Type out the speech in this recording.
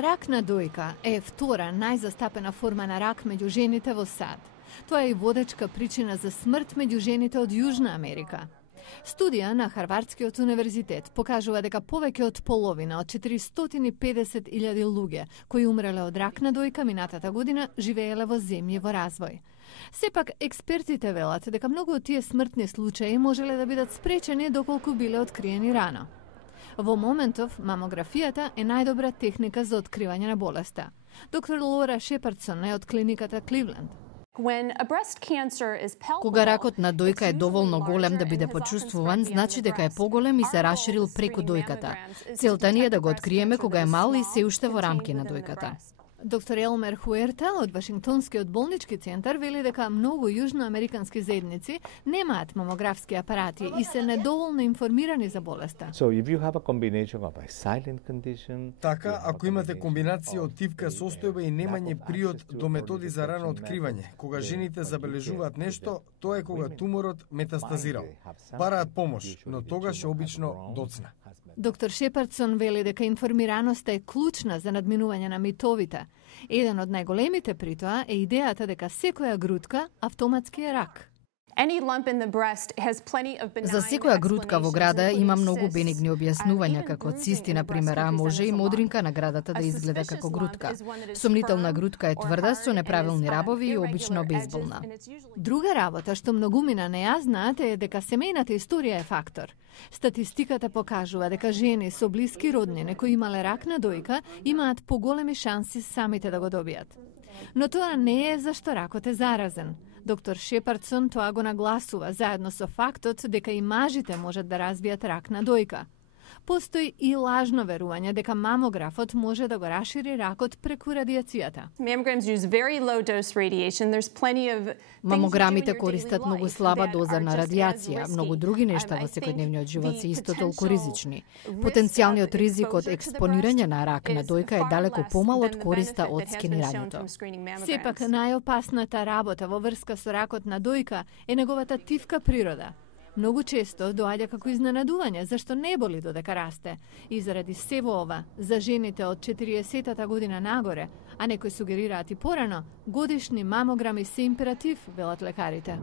Рак на дојка е втора најзастапена форма на рак меѓу жените во САД. Тоа е и водечка причина за смрт меѓу жените од Јужна Америка. Студија на Харвардскиот универзитет покажува дека повеќе од половина од 450.000 луѓе кои умреле од рак на дојка минатата година живееле во земји во развој. Сепак, експертите велат дека многу од тие смртни случаи можеле да бидат спречени доколку биле откриени рано. Во моментов, мамографијата е најдобра техника за откривање на болеста. Доктор Лора Шепардсон е од клиниката Кливленд. Кога ракот на дојка е доволно голем да биде почувствуван, значи дека е поголем и се расширил преку дојката. Целта ни е да го откриеме кога е мал и се уште во рамки на дојката. Доктор Елмер Хуерта од Вашингтонскиот болнички центар вели дека многу јужноамерикански заедници немаат мамографски апарати и се недоволно информирани за болеста. Така, ако имате комбинација од тивка состојба и немање приод до методи за рано откривање, кога жените забележуваат нешто, тоа е кога туморот метастазирал. Бараат помош, но тогаш е обично доцна. Доктор Шепардсон вели дека информираноста е клучна за надминување на митовите. Еден од најголемите при тоа е идејата дека секоја грудка автоматски е рак. За секоја грудка во града има многу бенигни објаснувања, како цисти, например, а може и модринка на градата да изгледа како грудка. Сомнителна грудка е тврда, со неправилни рабови и обично безболна. Друга работа што многумина не ја знаат е дека семејната историја е фактор. Статистиката покажува дека жени со блиски роднини кои имале рак на дојка имаат поголеми шанси самите да го добијат. Но тоа не е зашто ракот е заразен. Доктор Шепардсон тоа го нагласува заедно со фактот дека и мажите можат да развијат рак на дојка. Постои и лажно верување дека мамографот може да го расшири ракот преку радиацијата. Мамограмите користат многу слаба доза на радиација. Многу други нешта во секојдневниот живот се исто толку ризични. Потенцијалниот ризик од експонирање на рак на дојка е далеку помал од користа од скенирањето. Сепак, најопасната работа во врска со ракот на дојка е неговата тивка природа. Многу често доаѓа како изненадување зашто не боли додека расте. И заради сево ова, за жените од 40-та година нагоре, а некои сугерираат и порано, годишни мамограми се императив, велат лекарите.